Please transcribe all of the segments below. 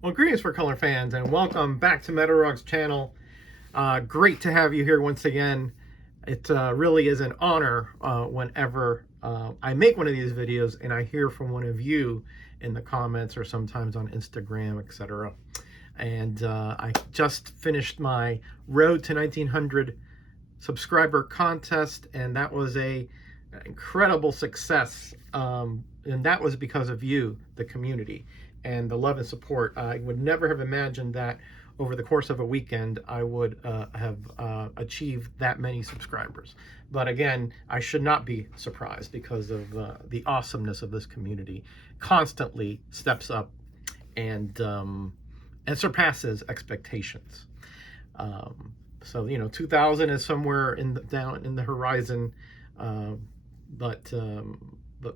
Well, greetings for color fans, and welcome back to Metarog's channel. Great to have you here once again. It really is an honor whenever I make one of these videos and I hear from one of you in the comments or sometimes on Instagram, etc. And I just finished my Road to 1900 subscriber contest, and that was an incredible success. And that was because of you, the community, and the love and support. I would never have imagined that over the course of a weekend I would have achieved that many subscribers. But again, I should not be surprised because of the awesomeness of this community. Constantly steps up and surpasses expectations. So 2000 is somewhere down in the horizon, uh, but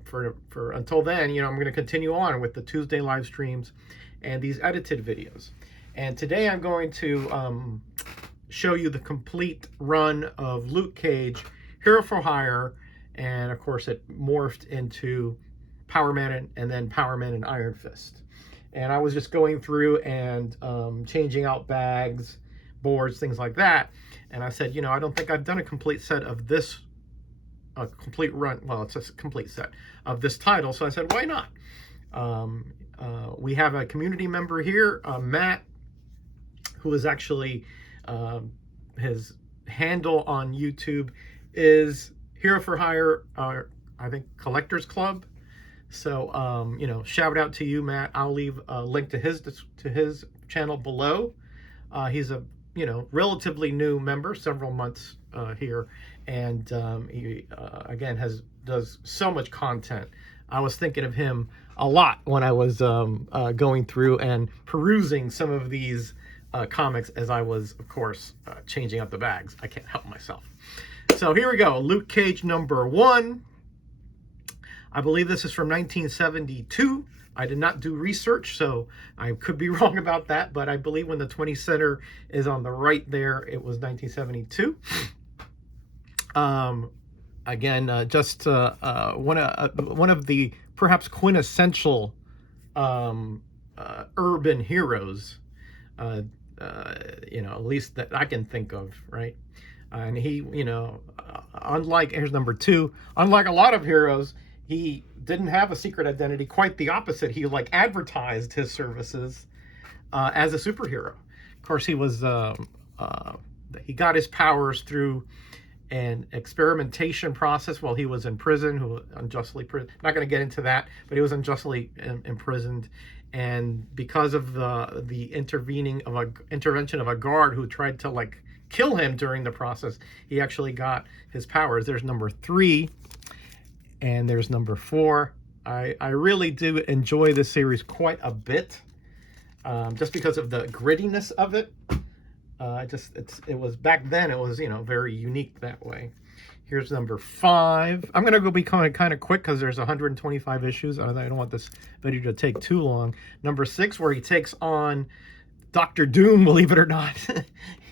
for until then, I'm going to continue on with the Tuesday live streams and these edited videos. And today I'm going to show you the complete run of Luke Cage, Hero for Hire, and of course it morphed into Power Man and then Power Man and Iron Fist. And I was just going through and changing out bags, boards, things like that. And I said, I don't think I've done a complete set of this, a complete run. Well, it's a complete set of this title. So I said, why not? We have a community member here, Matt, who is actually, his handle on YouTube is Hero for Hire, I think Collectors Club. So, shout out to you, Matt. I'll leave a link to his channel below. He's a relatively new member, several months here, and he again does so much content. I was thinking of him a lot when I was going through and perusing some of these comics as I was, of course, changing up the bags. I can't help myself. So here we go, Luke Cage #1. I believe this is from 1972. I did not do research, so I could be wrong about that, but I believe when the 20 center is on the right there, it was 1972. Again, just one of the perhaps quintessential urban heroes, at least that I can think of, right? And he, unlike, here's #2, unlike a lot of heroes, he didn't have a secret identity. Quite the opposite. He advertised his services as a superhero. Of course, he was he got his powers through an experimentation process while he was in prison, who was unjustly not going to get into that, but he was unjustly imprisoned. And because of the intervention of a guard who tried to kill him during the process, he actually got his powers. There's #3. And there's #4. I really do enjoy this series quite a bit, just because of the grittiness of it. It was back then. It was very unique that way. Here's #5. I'm gonna go be kind of quick because there's 125 issues. I don't want this video to take too long. #6, where he takes on Dr. Doom. Believe it or not,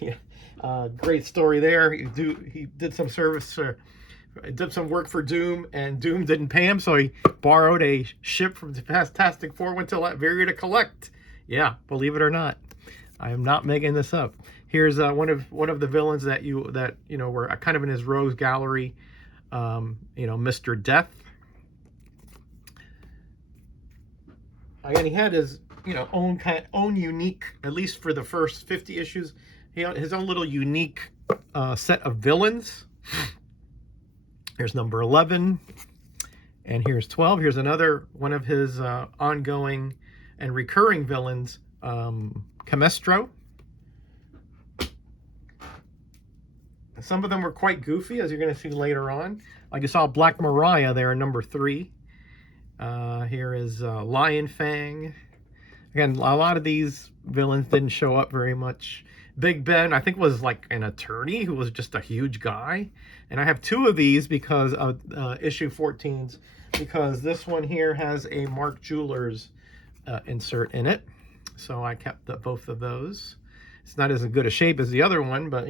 yeah. Great story there. He did some service. Did some work for Doom, and Doom didn't pay him, so he borrowed a ship from the Fantastic Four, went to Latveria to collect. Yeah, believe it or not, I am not making this up. Here's one of the villains that were kind of in his rogues gallery. Mr. Death. Again, he had his own unique, at least for the first 50 issues, he had his own little unique set of villains. Here's #11, and here's 12. Here's another one of his ongoing and recurring villains, Camestro. Some of them were quite goofy, as you're going to see later on. Like you saw Black Mariah there in #3. Here is Lion Fang. Again, a lot of these villains didn't show up very much. Big Ben, I think, was like an attorney who was just a huge guy. And I have 2 of these because of issue 14s, because this one here has a Mark Jewelers insert in it. So I kept both of those. It's not as good a shape as the other one, but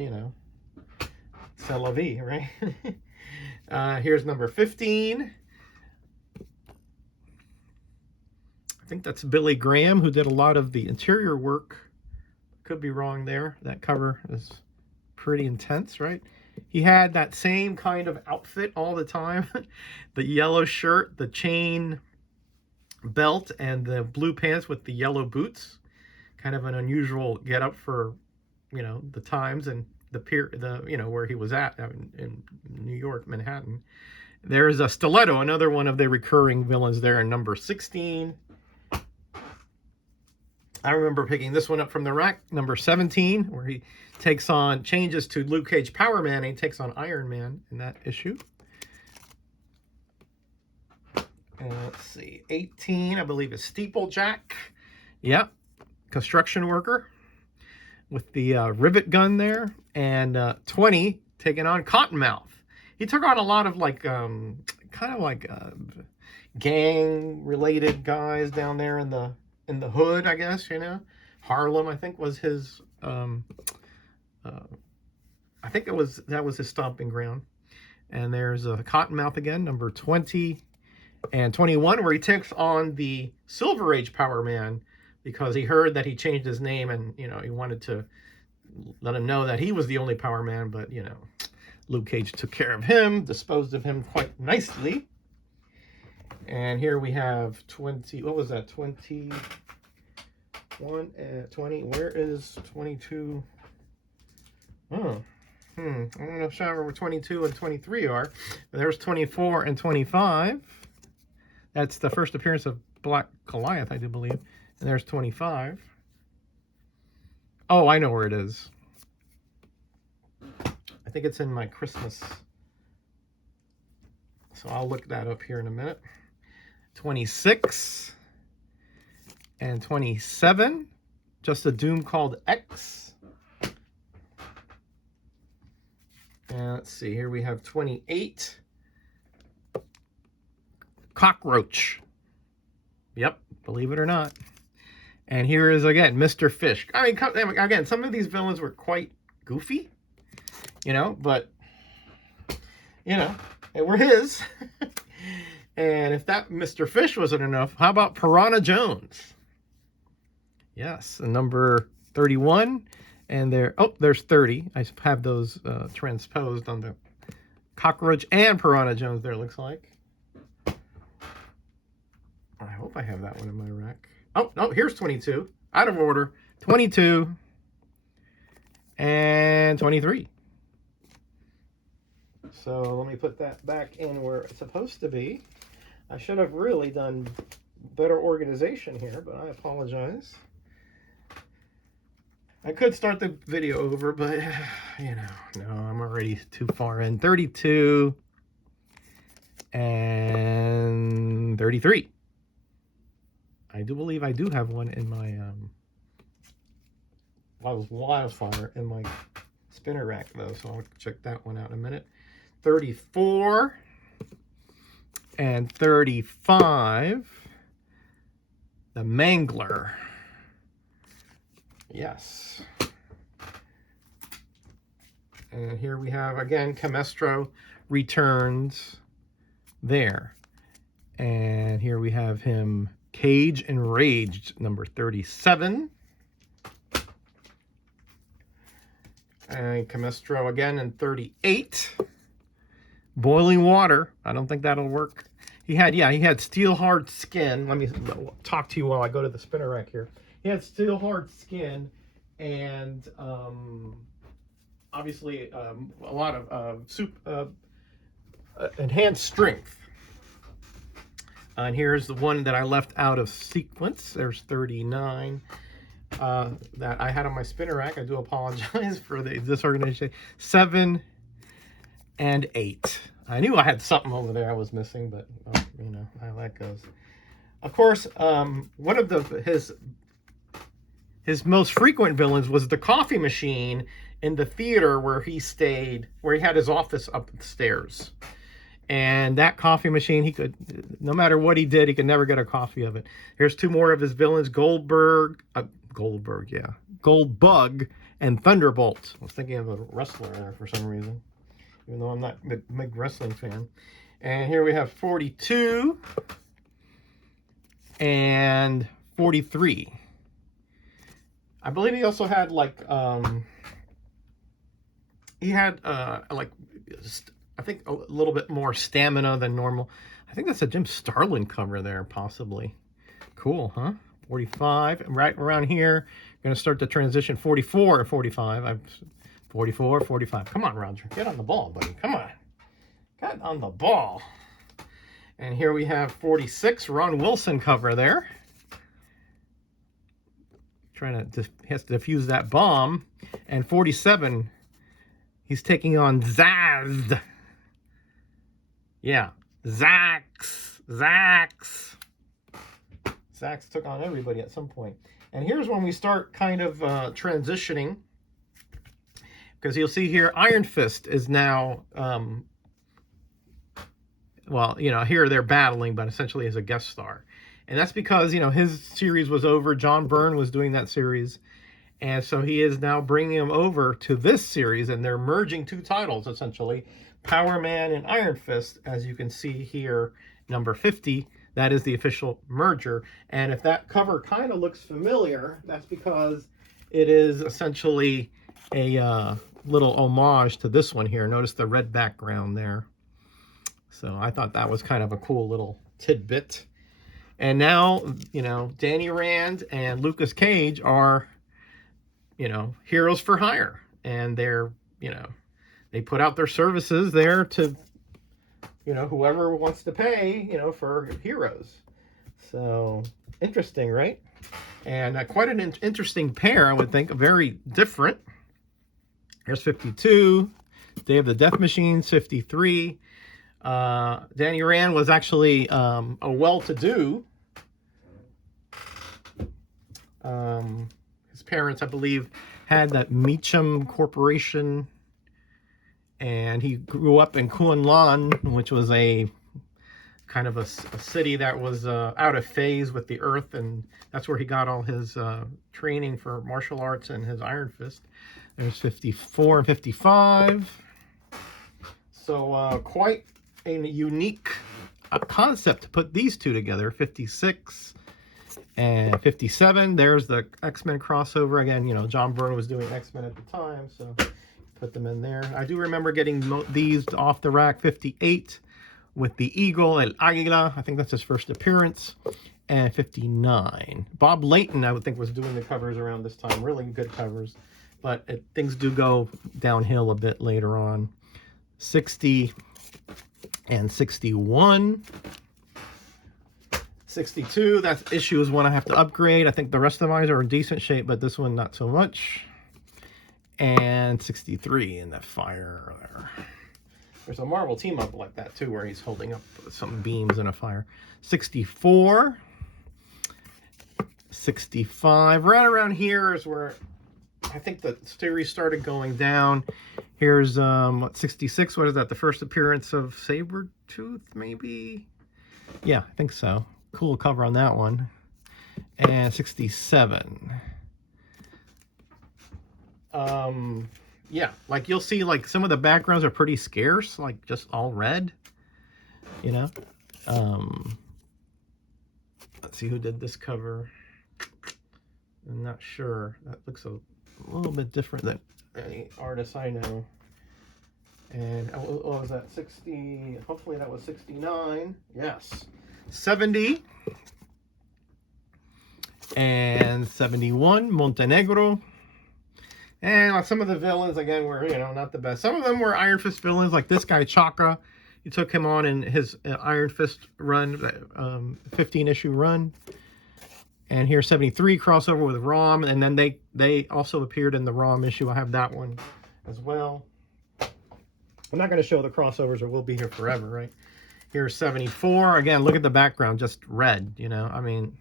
c'est la vie, right? Here's #15. think that's Billy Graham, who did a lot of the interior work. Could be wrong there. That cover is pretty intense, right? He had that same kind of outfit all the time. The yellow shirt, the chain belt, and the blue pants with the yellow boots. Kind of an unusual getup for, you know, the times and you know, where he was at in New York, Manhattan. There's a Stiletto, another one of the recurring villains there in number 16. I remember picking this one up from the rack, number 17, where he changes to Luke Cage Power Man, and he takes on Iron Man in that issue. And let's see, 18, I believe, is Steeplejack. Yep, construction worker with the rivet gun there. And 20, taking on Cottonmouth. He took on a lot of like, kind of like gang-related guys down there in the hood, I guess, you know. Harlem, I think, was his, I think that was his stomping ground. And there's a Cottonmouth again, number 20 and 21, where he takes on the Silver Age Power Man because he heard that he changed his name, and, you know, he wanted to let him know that he was the only Power Man, but, you know, Luke Cage took care of him, disposed of him quite nicely. And here we have 20, what was that, 21 and 20, where is 22? Oh, I don't know where 22 and 23 are. There's 24 and 25. That's the first appearance of Black Goliath, I do believe. And there's 25. Oh, I know where it is. I think it's in my Christmas. So I'll look that up here in a minute. 26 and 27. Just a Doom called X. And let's see, here we have 28. Cockroach. Yep, believe it or not. And here is, again, Mr. Fish. I mean, again, some of these villains were quite goofy, you know, but, you know, they were his. And if that Mr. Fish wasn't enough, how about Piranha Jones? Yes, number 31. And there's 30. I have those transposed on the Cockroach and Piranha Jones there, looks like. I hope I have that one in my rack. Oh, here's 22. Out of order. 22 and 23. So let me put that back in where it's supposed to be. I should have really done better organization here, but I apologize. I could start the video over, but, you know, no, I'm already too far in. 32 and 33. I do believe I do have one in my Wildfire in my spinner rack, though, so I'll check that one out in a minute. 34 and 35. The Mangler. Yes. And here we have, again, Camestro returns there. And here we have him, Cage Enraged, number 37. And Camestro again in 38. Boiling Water. I don't think that'll work. He had Steel Hard Skin. Let me talk to you while I go to the spinner rack here. He had Steel Hard Skin and obviously a lot of enhanced strength. And here's the one that I left out of sequence. There's 39 that I had on my spinner rack. I do apologize for the disorganization. 7 and 8. I knew I had something over there I was missing, but you know how that goes. Of course, one of his most frequent villains was the coffee machine in the theater where he stayed, where he had his office up the stairs. And that coffee machine, he could, no matter what he did, he could never get a coffee of it. Here's two more of his villains, Goldbug and Thunderbolt. I was thinking of a wrestler there for some reason, even though I'm not a big wrestling fan. And here we have 42 and 43. I believe he also had like he had like I think a little bit more stamina than normal. I think that's a Jim Starlin cover there, possibly. Cool, huh? 45, right around here. Going to start the transition 44 to 45. 44, 45. Come on, Roger. Get on the ball, buddy. Come on. Get on the ball. And here we have 46, Ron Wilson cover there. Trying to, he has to defuse that bomb. And 47, he's taking on Zaz. Yeah, Zax. Zax took on everybody at some point. And here's when we start kind of transitioning. Because you'll see here, Iron Fist is now, well, you know, here they're battling, but essentially as a guest star. And that's because, you know, his series was over. John Byrne was doing that series. And so he is now bringing him over to this series, and they're merging two titles, essentially. Power Man and Iron Fist, as you can see here, number 50. That is the official merger. And if that cover kind of looks familiar, that's because it is essentially a little homage to this one here. Notice the red background there. So I thought that was kind of a cool little tidbit. And now, you know, Danny Rand and Lucas Cage are, you know, heroes for hire. And they're, you know, they put out their services there to, you know, whoever wants to pay, you know, for heroes. So, interesting, right? And quite an interesting pair, I would think. Very different. Here's 52. Day of the Death Machines, 53. Danny Rand was actually a well-to-do. His parents, I believe, had that Meacham Corporation, and he grew up in Kunlun, which was a kind of a city that was out of phase with the earth, and that's where he got all his training for martial arts and his Iron Fist. There's 54 and 55. So quite a unique concept to put these two together. 56 and 57. There's the X-Men crossover. Again, you know, John Byrne was doing X-Men at the time, so put them in there. I do remember getting these off the rack. 58 with the Eagle, El Águila. I think that's his first appearance. And 59. Bob Layton, I would think, was doing the covers around this time. Really good covers. But things do go downhill a bit later on. 60 and 61. 62, that issue is one I have to upgrade. I think the rest of mine are in decent shape, but this one not so much. And 63 in that fire there. There's a Marvel team up like that too, where he's holding up some beams in a fire. 64. 65. Right around here is where I think the series started going down. Here's what, 66. What is that? The first appearance of Sabretooth, maybe? Yeah, I think so. Cool cover on that one. And 67. Yeah, like you'll see, like some of the backgrounds are pretty scarce, like just all red, you know. Let's see who did this cover. I'm not sure. That looks a little bit different than any artist I know. And what was that? 60. Hopefully that was 69. Yes. 70. And 71. Montenegro. And some of the villains, again, were, you know, not the best. Some of them were Iron Fist villains, like this guy, Chaka. He took him on in his Iron Fist run, 15-issue run. And here's 73, crossover with Rom. And then they also appeared in the Rom issue. I have that one as well. I'm not going to show the crossovers, or we'll be here forever, right? Here's 74. Again, look at the background, just red, you know. I mean,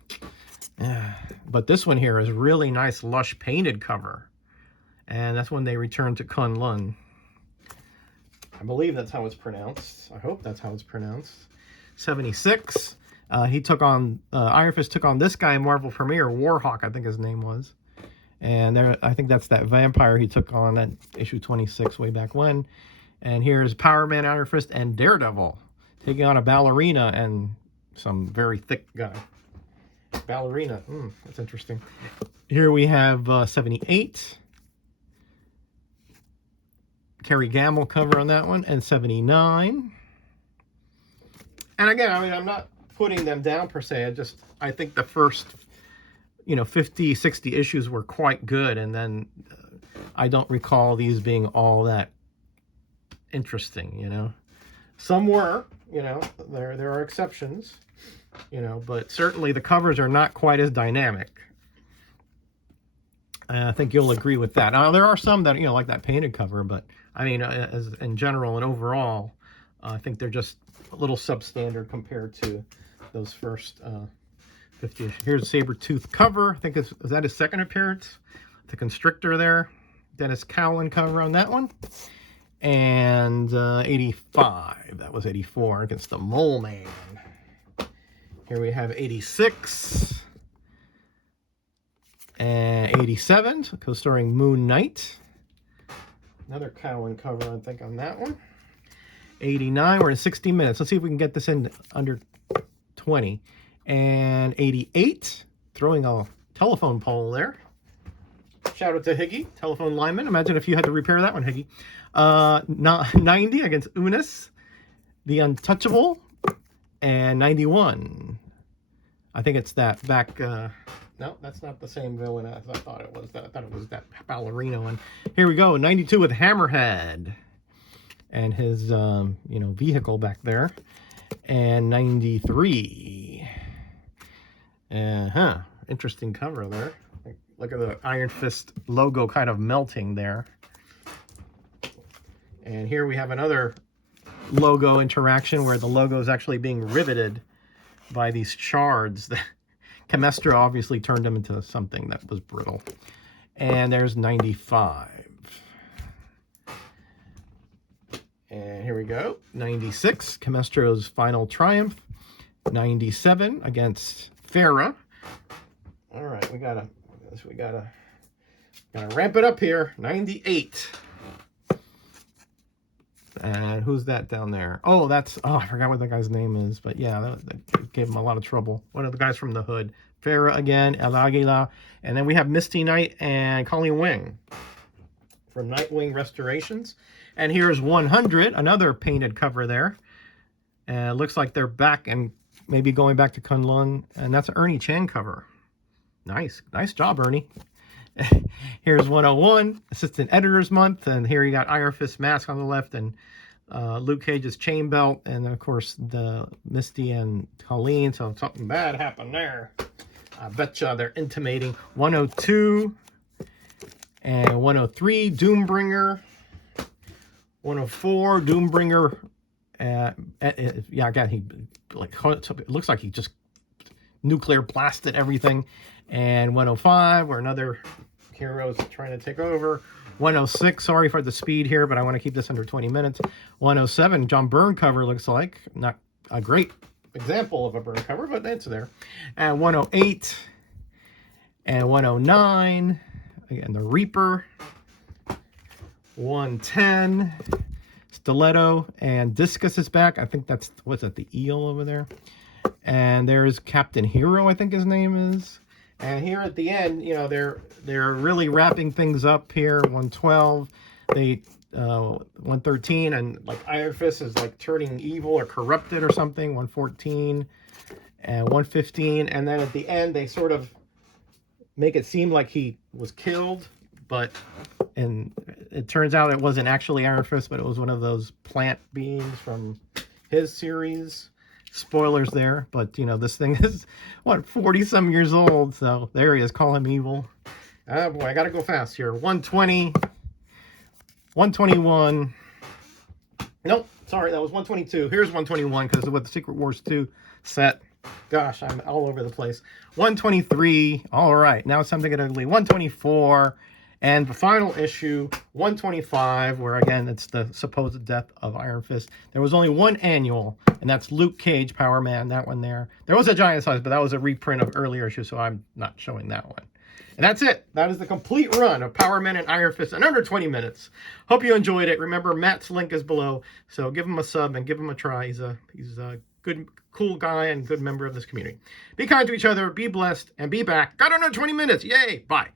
yeah. But this one here is really nice, lush painted cover. And that's when they returned to Kunlun. I believe that's how it's pronounced. I hope that's how it's pronounced. 76. He took on, Iron Fist took on this guy in Marvel Premiere, Warhawk, I think his name was. And there, I think that's that vampire he took on at issue 26 way back when. And here's Power Man, Iron Fist, and Daredevil taking on a ballerina and some very thick guy. Ballerina. That's interesting. Here we have 78. Kerry Gamble cover on that one, and 79. And again, I mean, I'm not putting them down per se. I think the first, 50, 60 issues were quite good, and then I don't recall these being all that interesting. Some were, there are exceptions, but certainly the covers are not quite as dynamic. I think you'll agree with that. Now, there are some that, like that painted cover, but I mean, as in general and overall, I think they're just a little substandard compared to those first 50. Here's Sabretooth cover. I think is that his second appearance? The Constrictor there. Dennis Cowan cover on that one. And 85. That was 84 against the Mole Man. Here we have 86. And 87, co-starring Moon Knight. Another Cowan cover, I think, on that one. 89, we're in 60 minutes. Let's see if we can get this in under 20. And 88, throwing a telephone pole there. Shout out to Higgy, telephone lineman. Imagine if you had to repair that one, Higgy. 90 against Unis, The Untouchable, and 91. I think it's that back... no, that's not the same villain as I thought it was. I thought it was that Ballerina one. Here we go, 92 with Hammerhead and his, vehicle back there. And 93. Interesting cover there. Look at the Iron Fist logo kind of melting there. And here we have another logo interaction where the logo is actually being riveted by these shards. Chemestra obviously turned them into something that was brittle. And there's 95. And here we go. 96, Chemestro's final triumph. 97 against Farah. All right, we gotta ramp it up here. 98. And who's that down there? Oh, I forgot what that guy's name is. But yeah, that gave him a lot of trouble. One of the guys from the Hood. Farah again, El Aguila. And then we have Misty Knight and Colleen Wing from Nightwing Restorations. And here's 100, another painted cover there. And it looks like they're back and maybe going back to Kunlun. And that's an Ernie Chan cover. Nice job, Ernie. Here's 101, Assistant Editors Month, and here you got Iron Fist mask on the left, and Luke Cage's chain belt, and then of course the Misty and Colleen. So something bad happened there. I betcha they're intimating. 102 and 103, Doombringer. 104, Doombringer. Yeah, again, it looks like he just nuclear blasted everything. And 105, where another hero is trying to take over. 106, sorry for the speed here, but I want to keep this under 20 minutes. 107, John Byrne cover looks like. Not a great example of a Byrne cover, but it's there. And 108 and 109, again, the Reaper. 110, Stiletto, and Discus is back. I think that's, what's that, the eel over there? And there's Captain Hero, I think his name is. And here at the end, they're really wrapping things up here. 112, 113, and like Iron Fist is like turning evil or corrupted or something. 114 and 115, and then at the end they sort of make it seem like he was killed, and it turns out it wasn't actually Iron Fist, but it was one of those plant beings from his series. Spoilers there, but this thing is 40 some years old, so there he is. Call him evil. Oh boy, I gotta go fast here. 120, 121. Nope, sorry, that was 122. Here's 121 because of what the Secret Wars 2 set. Gosh, I'm all over the place. 123. All right, now it's time to get ugly. 124. And the final issue, 125, where again, it's the supposed death of Iron Fist. There was only one annual, and that's Luke Cage, Power Man, that one there. There was a giant size, but that was a reprint of earlier issues, so I'm not showing that one. And that's it. That is the complete run of Power Man and Iron Fist in under 20 minutes. Hope you enjoyed it. Remember, Matt's link is below, so give him a sub and give him a try. He's good, cool guy and good member of this community. Be kind to each other, be blessed, and be back. Got another 20 minutes. Yay. Bye.